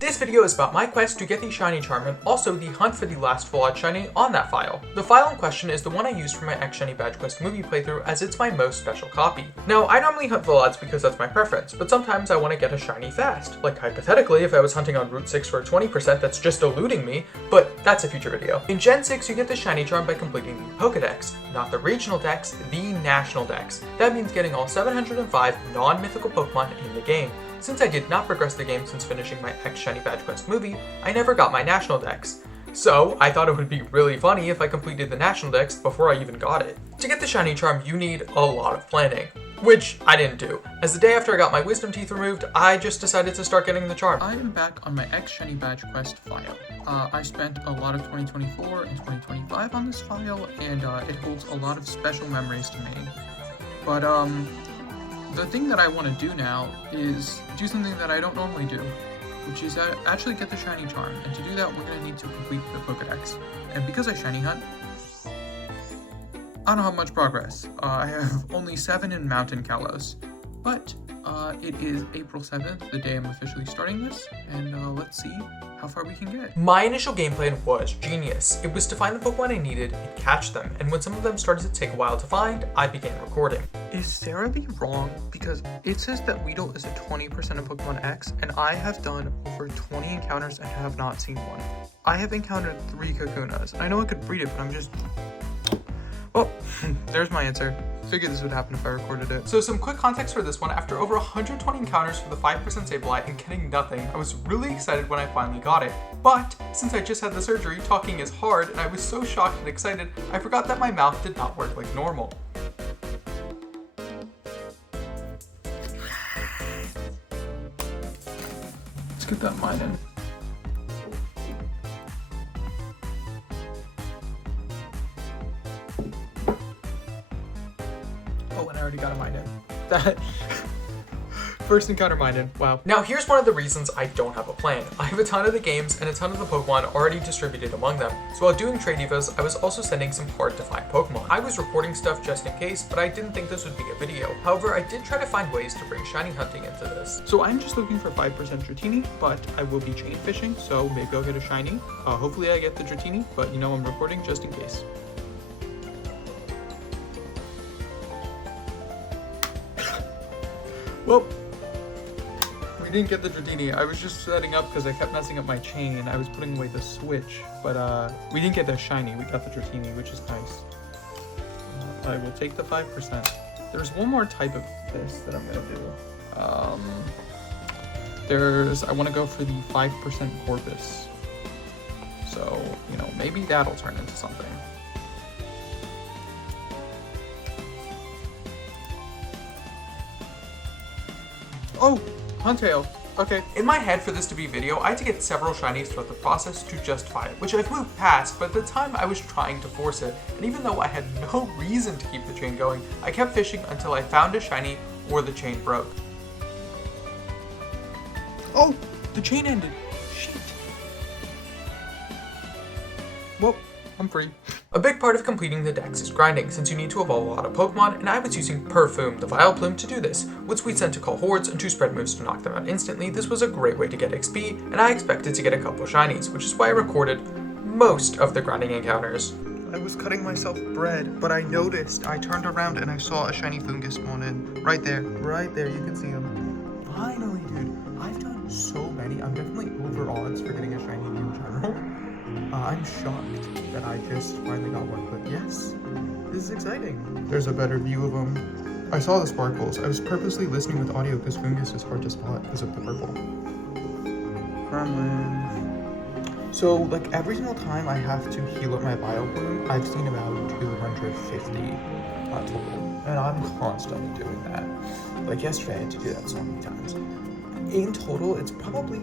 This video is about my quest to get the shiny charm and also the hunt for the last full art shiny on that file. The file in question is the one I used for my X Shiny Badge Quest movie playthrough as it's my most special copy. Now, I normally hunt full odds because that's my preference, but sometimes I want to get a shiny fast. Like hypothetically, if I was hunting on Route 6 for a 20% that's just eluding me, but that's a future video. In Gen 6, you get the shiny charm by completing the Pokedex, not the regional dex, the national dex. That means getting all 705 non-mythical Pokemon in the game. Since I did not progress the game since finishing my X Shiny Badge Quest movie, I never got my National Dex. So, I thought it would be really funny if I completed the National Dex before I even got it. To get the shiny charm, you need a lot of planning, which I didn't do, as the day after I got my wisdom teeth removed, I just decided to start getting the charm. I am back on my X Shiny Badge Quest file. I spent a lot of 2024 and 2025 on this file, and it holds a lot of special memories to me. But, the thing that I want to do now is do something that I don't normally do, which is actually get the shiny charm. And to do that, we're going to need to complete the Pokedex. And because I shiny hunt, I don't have much progress. I have only 7 in Mountain Kalos. But it is April 7th, the day I'm officially starting this, and let's see how far we can get. My initial game plan was genius. It was to find the Pokemon I needed and catch them, and when some of them started to take a while to find, I began recording. Is Sarah B wrong? Because it says that Weedle is a 20% of Pokemon X, and I have done over 20 encounters and have not seen one. I have encountered 3 Kakunas. I know I could breed it, but I'm just... Well, there's my answer. Figured this would happen if I recorded it. So some quick context for this one, after over 120 encounters for the 5% Sableye and getting nothing, I was really excited when I finally got it. But, since I just had the surgery, talking is hard, and I was so shocked and excited, I forgot that my mouth did not work like normal. Let's get that mine in. Oh, and I already got a mine in. That first encounter mine in. Wow. Now here's one of the reasons I don't have a plan. I have a ton of the games and a ton of the Pokemon already distributed among them. So while doing trade evas, I was also sending some hard to find Pokemon. I was recording stuff just in case, but I didn't think this would be a video. However, I did try to find ways to bring shiny hunting into this. So I'm just looking for 5% Dratini, but I will be chain fishing, so maybe I'll get a shiny. Hopefully I get the Dratini, but you know I'm recording just in case. Well, we didn't get the Dratini. I was just setting up because I kept messing up my chain and I was putting away the switch, but we didn't get the shiny. We got the Dratini, which is nice. I will take the 5%. There's one more type of this that I'm gonna do. I want to go for the 5% Corvus. So, you know, maybe that'll turn into something. Oh, Huntail. Okay. In my head, for this to be video, I had to get several shinies throughout the process to justify it, which I've moved past, but at the time I was trying to force it, and even though I had no reason to keep the chain going, I kept fishing until I found a shiny or the chain broke. Oh, the chain ended. Shit. Well, I'm free. A big part of completing the dex is grinding, since you need to evolve a lot of Pokemon, and I was using Perfume, the Vileplume, to do this. With Sweet Scent to call hordes and 2 spread moves to knock them out instantly, this was a great way to get XP, and I expected to get a couple shinies, which is why I recorded most of the grinding encounters. I was cutting myself bread, but I noticed, I turned around and I saw a shiny Fungus spawn in. Right there, you can see him. Finally, dude, I've done so many. I'm definitely over odds for getting a shiny in general. I'm shocked that I just finally got one, but yes, this is exciting. There's a better view of them. I saw the sparkles. I was purposely listening with audio because Fungus is hard to spot because of the purple. Kremlin. So, like, every single time I have to heal up my Vileplume, I've seen about 250 total, and I'm constantly doing that. Like, yesterday I had to do that so many times. In total, it's probably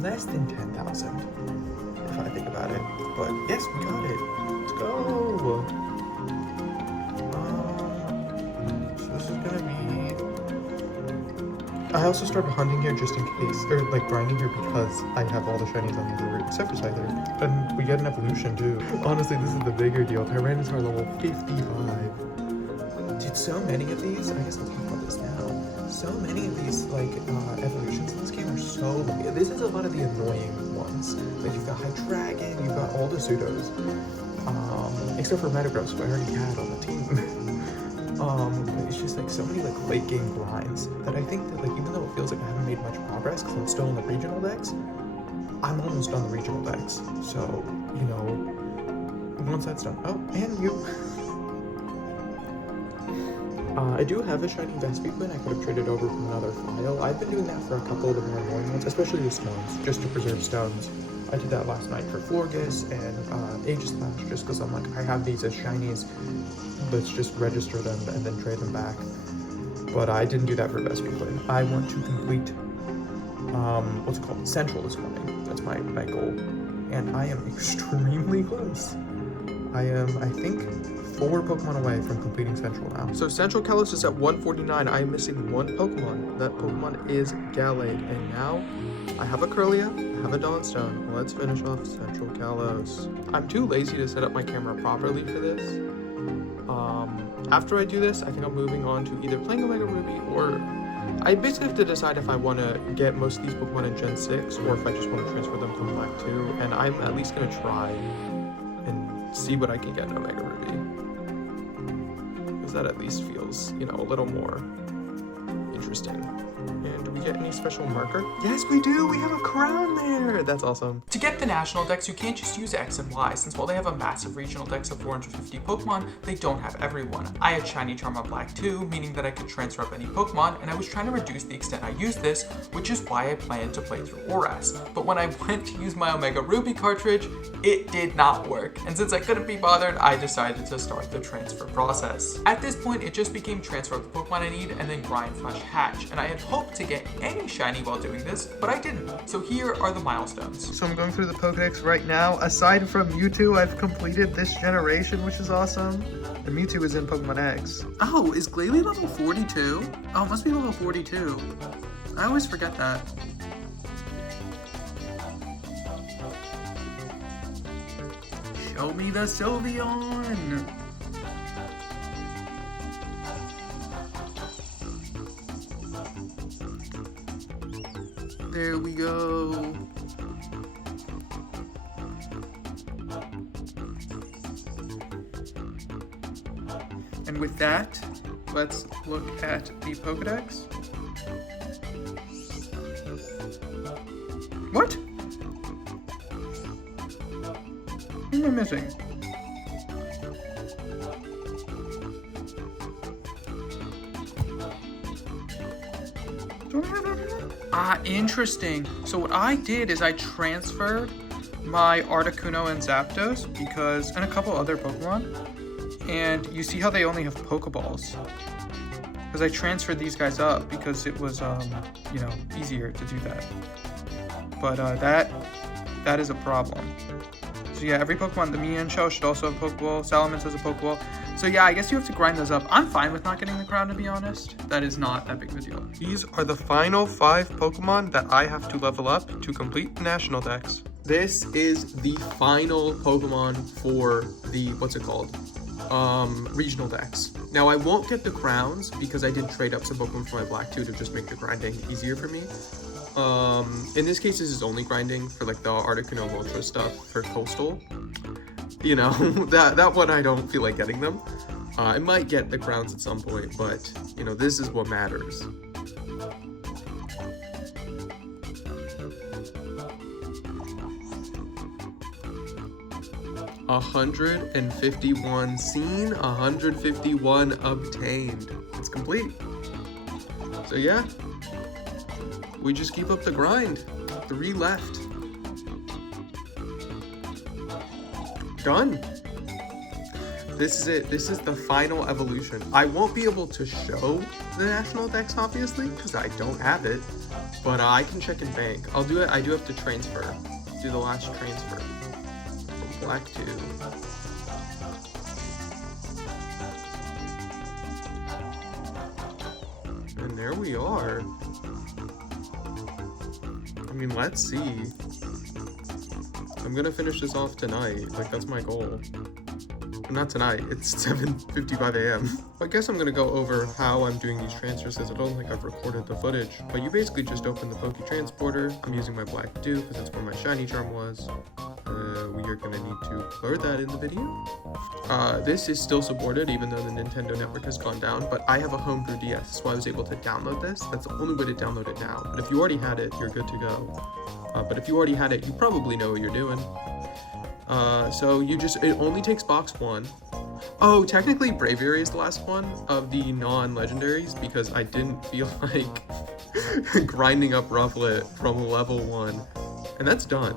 less than 10,000. If I think about it, but yes, we got it. Let's go. So this is gonna be. I also started hunting here just in case, or like grinding here because I have all the shinies on the other route, except for Scyther, and we get an evolution too. Honestly, this is the bigger deal. Tyranitar level 55. Dude, so many of these. I guess I'll talk about this now. So many of these like evolutions in this game are so. This is a lot of the annoying ones. Like you've got Hydreigon, you've got all the pseudos, except for Metagross, who I already had on the team. It's just like so many like late game grinds that I think that like even though it feels like I haven't made much progress because I'm still in the regional decks, I'm almost done the regional decks. So you know, once that's done. Oh, and you. I do have a shiny Vespiquen I could have traded over from another file. I've been doing that for a couple of the more annoying ones, especially the stones, just to preserve stones. I did that last night for Florges and Aegislash, just because I'm like, I have these as shinies, let's just register them and then trade them back. But I didn't do that for Vespiquen. I want to complete, what's it called? Central is coming. That's my goal. And I am extremely close. I am, I think, 4 Pokemon away from completing Central now. So Central Kalos is at 149. I am missing one Pokemon. That Pokemon is Gallade. And now I have a Kirlia, I have a Dawnstone. Let's finish off Central Kalos. I'm too lazy to set up my camera properly for this. After I do this, I think I'm moving on to either playing Omega Ruby or I basically have to decide if I want to get most of these Pokemon in Gen 6 or if I just want to transfer them from Black 2. And I'm at least going to try and see what I can get in Omega Ruby. That at least feels, you know, a little more interesting. And do we get any special marker? Yes, we do! We have a crown there! That's awesome. To get the national decks, you can't just use X and Y, since while they have a massive regional dex of 450 Pokemon, they don't have everyone. I had Shiny Charm on Black 2, meaning that I could transfer up any Pokemon, and I was trying to reduce the extent I used this, which is why I planned to play through ORAS. But when I went to use my Omega Ruby cartridge, it did not work, and since I couldn't be bothered, I decided to start the transfer process. At this point, it just became transfer of the Pokemon I need, and then grind / hatch, and I had hoped to get any shiny while doing this, but I didn't. So here are the milestones. So I'm going through the Pokedex right now. Aside from Mewtwo, I've completed this generation, which is awesome. The Mewtwo is in Pokemon X. Oh, is Glalie level 42? Oh, it must be level 42. I always forget that. Show me the Sylveon! There we go. And with that, let's look at the Pokedex. What? What am I missing? Don't I have everyone? Ah, interesting. So what I did is I transferred my Articuno and Zapdos and a couple other Pokemon. And you see how they only have Pokeballs. Because I transferred these guys up because it was, you know, easier to do that. But that is a problem. So yeah, every Pokemon, the Mienshao should also have a Pokeball. Salamence has a Pokeball. So yeah, I guess you have to grind those up. I'm fine with not getting the crown, to be honest. That is not that big of a deal. These are the final 5 Pokemon that I have to level up to complete the National Dex. This is the final Pokemon for the, what's it called? Regional decks. Now I won't get the crowns because I did trade up some Pokemon for my Black 2 to just make the grinding easier for me. In this case, this is only grinding for like the Articuno Ultra stuff for Coastal. You know, that one I don't feel like getting them. I might get the crowns at some point, but you know, this is what matters. $151 seen, 151 obtained. It's complete. So yeah, we just keep up the grind. 3 left. Done. This is it. This is the final evolution. I won't be able to show the National Dex, obviously, because I don't have it, but I can check in bank. I'll do it. I do have to transfer. Do the last transfer from Black 2. And there we are. I mean, let's see. I'm gonna finish this off tonight. Like, that's my goal. Not tonight, it's 7:55 a.m. I guess I'm gonna go over how I'm doing these transfers because I don't think I've recorded the footage. But you basically just open the Poke Transporter. I'm using my black dew because that's where my shiny charm was. We are gonna need to blur that in the video. This is still supported even though the Nintendo network has gone down, but I have a homebrew DS, so I was able to download this. That's the only way to download it now. But if you already had it, you're good to go. But if you already had it, you probably know what you're doing. So it only takes box 1. Oh, technically Braviary is the last one of the non-legendaries because I didn't feel like grinding up Rufflet from level 1. And that's done.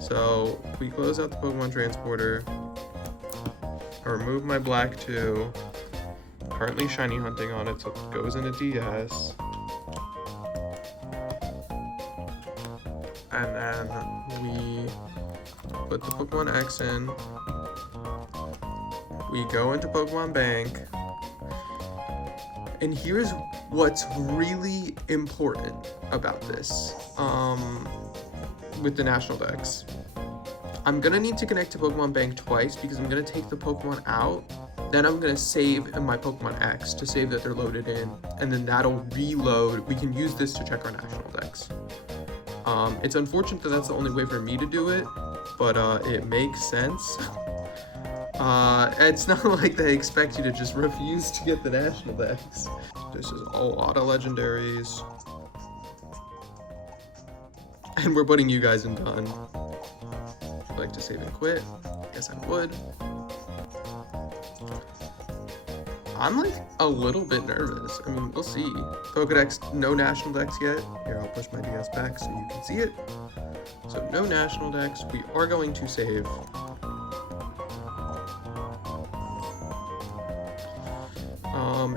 So we close out the Pokemon Transporter. I remove my black 2. Currently shiny hunting on it, so it goes into DS. And then we put the Pokemon X in. We go into Pokemon Bank. And here's what's really important about this with the National Dex. I'm gonna need to connect to Pokemon Bank twice because I'm gonna take the Pokemon out. Then I'm gonna save in my Pokemon X to save that they're loaded in. And then that'll reload. We can use this to check our National Dex. It's unfortunate that that's the only way for me to do it, but it makes sense. It's not like they expect you to just refuse to get the National Dex. This is all auto legendaries. And we're putting you guys in done. If you'd like to save and quit, I guess I would. I'm like a little bit nervous. I mean, we'll see. Pokedex, no National Dex yet. Here, I'll push my DS back so you can see it. So no National Dex. We are going to save.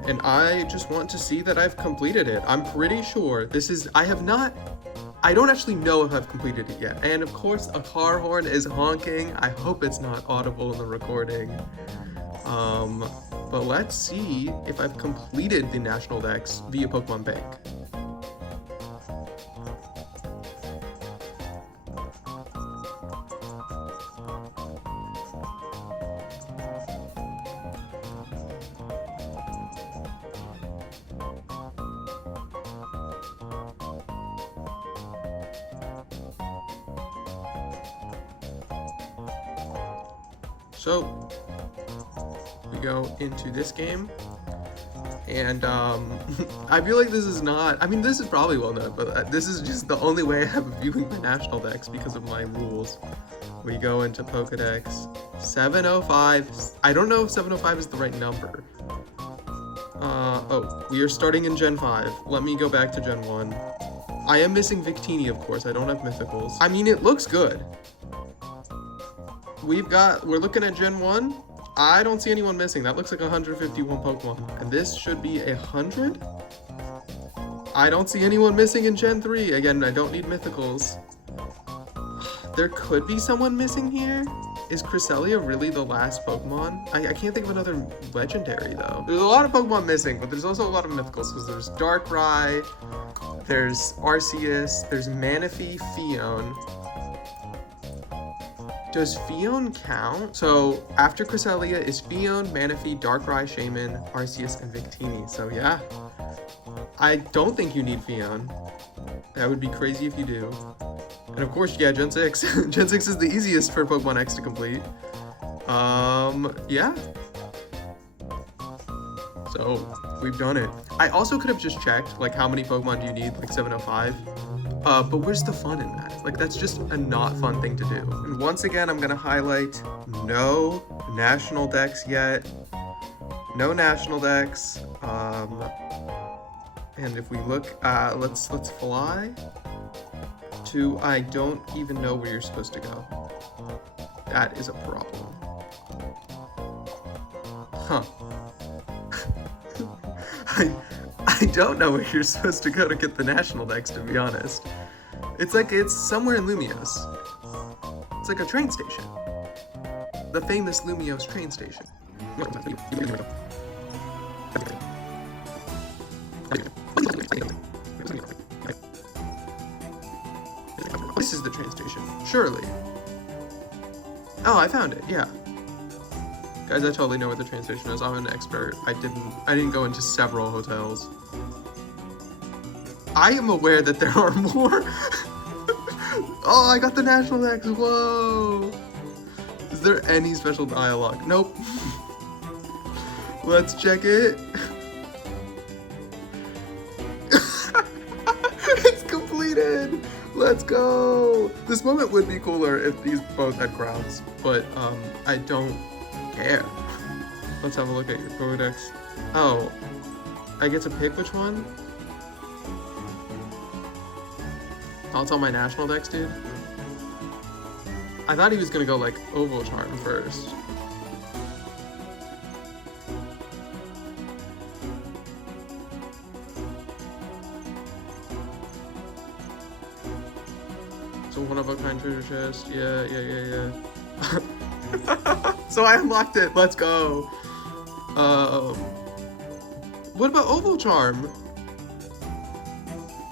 And I just want to see that I've completed it. I'm pretty sure this is, I don't actually know if I've completed it yet. And of course, a car horn is honking. I hope it's not audible in the recording. But let's see if I've completed the National Dex via Pokemon Bank. So we go into this game, and I feel like this is not, I mean, this is probably well known, but this is just the only way I have of viewing the National Dex because of my rules. We go into Pokedex 705. I don't know if 705 is the right number. Oh, we are starting in Gen 5. Let me go back to Gen 1. I am missing Victini, of course. I don't have Mythicals. I mean, it looks good. We're looking at Gen 1. I don't see anyone missing. That looks like 151 Pokemon. And this should be 100? I don't see anyone missing in Gen 3. Again, I don't need Mythicals. There could be someone missing here. Is Cresselia really the last Pokemon? I can't think of another legendary, though. There's a lot of Pokemon missing, but there's also a lot of Mythicals, because there's Darkrai, there's Arceus, there's Manaphy, Fion. Does Fion count? So after Cresselia is Fion, Manaphy, Darkrai, Shaman, Arceus, and Victini. So yeah, I don't think you need Fion. That would be crazy if you do. And of course, yeah, Gen 6. Gen 6 is the easiest for Pokemon X to complete. Yeah. So we've done it. I also could have just checked, like, how many Pokemon do you need, like 705. But where's the fun in that? Like, that's just a not fun thing to do. And once again, I'm gonna highlight no National Dex yet. No National Dex. And if we look, let's fly to, I don't even know where you're supposed to go. That is a problem. Huh. I don't know where you're supposed to go to get the National Dex, to be honest. It's like it's somewhere in Lumiose. It's like a train station. The famous Lumiose train station. This is the train station, surely. Oh, I found it, yeah. Guys, I totally know what the train station is. I'm an expert. I didn't go into several hotels. I am aware that there are more. Oh, I got the National X. Whoa. Is there any special dialogue? Nope. Let's check it. It's completed. Let's go. This moment would be cooler if these both had crowds, but I don't care. Let's have a look at your codex. Oh, I get to pick which one? Oh, it's on my national dex, dude. I thought he was gonna go like oval charm first. So one of a kind treasure chest. Yeah. So I unlocked it. Let's go. What about oval charm?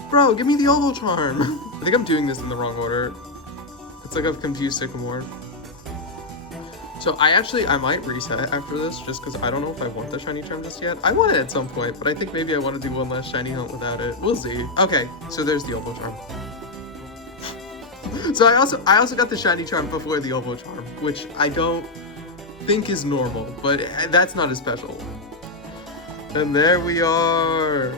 Bro, give me the oval charm. I think I'm doing this in the wrong order. It's like I've confused Sycamore. So I might reset after this just because I don't know if I want the shiny charm just yet. I want it at some point, but I think maybe I want to do one last shiny hunt without it. We'll see. Okay, so there's the oval charm. So I also got the shiny charm before the oval charm, which I don't think is normal, but that's not as special. And there we are.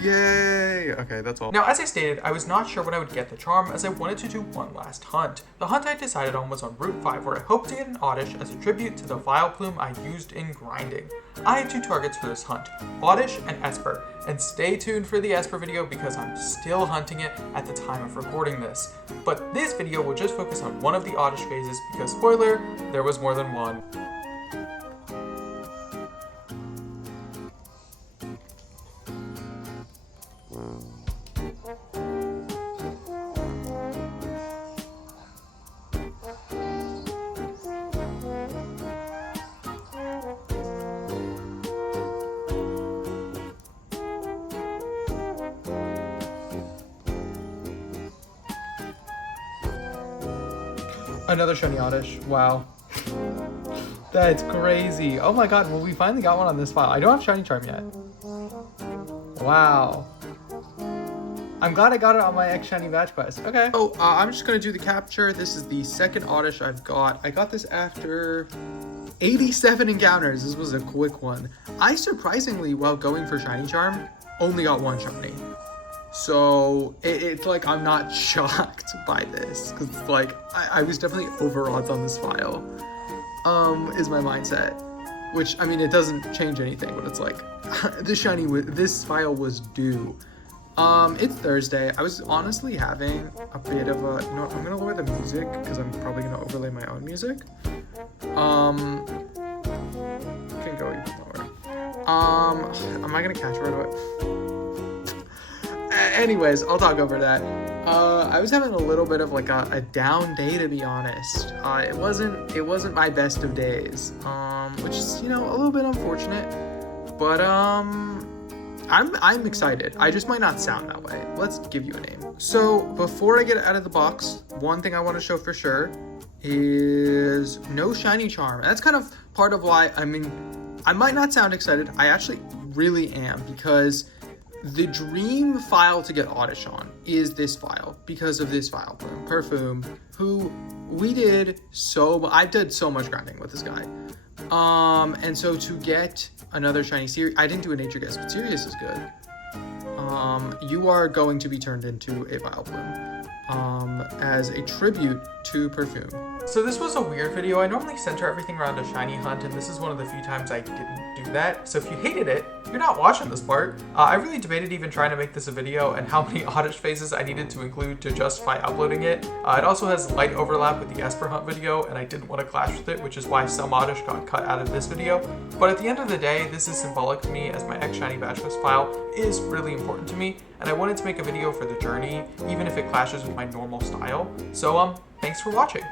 Yay! Okay, that's all. Now, as I stated, I was not sure when I would get the charm as I wanted to do one last hunt. The hunt I decided on was on Route 5 where I hoped to get an Oddish as a tribute to the Vile Plume I used in grinding. I had two targets for this hunt, Oddish and Espurr, and stay tuned for the Espurr video because I'm still hunting it at the time of recording this. But this video will just focus on one of the Oddish phases because, spoiler, there was more than one. Another shiny Oddish. Wow. That's crazy. Oh my god, well we finally got one on this file. I don't have shiny charm yet. Wow. I'm glad I got it on my X shiny badge quest. Okay. Oh, I'm just gonna do the capture. This is the second Oddish I've got. I got this after 87 encounters. This was a quick one. I surprisingly, while going for shiny charm, only got one shiny. So it's like I'm not shocked by this because it's like I was definitely over odds on this file. Is my mindset, which I mean it doesn't change anything, but it's like this file was due. It's Thursday. I was honestly having a bit of a, you know what, I'm gonna lower the music because I'm probably gonna overlay my own music. Can go even lower. Am I gonna catch right away? Anyways, I'll talk over that. I was having a little bit of like a down day, to be honest. It wasn't my best of days, which is, you know, a little bit unfortunate, but I'm excited. I just might not sound that way. Let's give you a name. So before I get it out of the box, one thing I want to show for sure is no shiny charm. And that's kind of part of why, I mean, I might not sound excited. I actually really am, because the dream file to get Oddish on is this file because of this file, Perfume, who I did so much grinding with this guy. And so to get another shiny Sirius, I didn't do a nature guess, but Sirius is good. You are going to be turned into a Vile Plume as a tribute to Perfume. So this was a weird video. I normally center everything around a shiny hunt, and this is one of the few times I didn't do that. So if you hated it, you're not watching this part. I really debated even trying to make this a video and how many Oddish phases I needed to include to justify uploading it. It also has light overlap with the Espurr hunt video, and I didn't want to clash with it, which is why some Oddish got cut out of this video. But at the end of the day, this is symbolic to me, as my X shiny badge quest file is really important to me, and I wanted to make a video for the journey, even if it clashes with my normal style. So thanks for watching.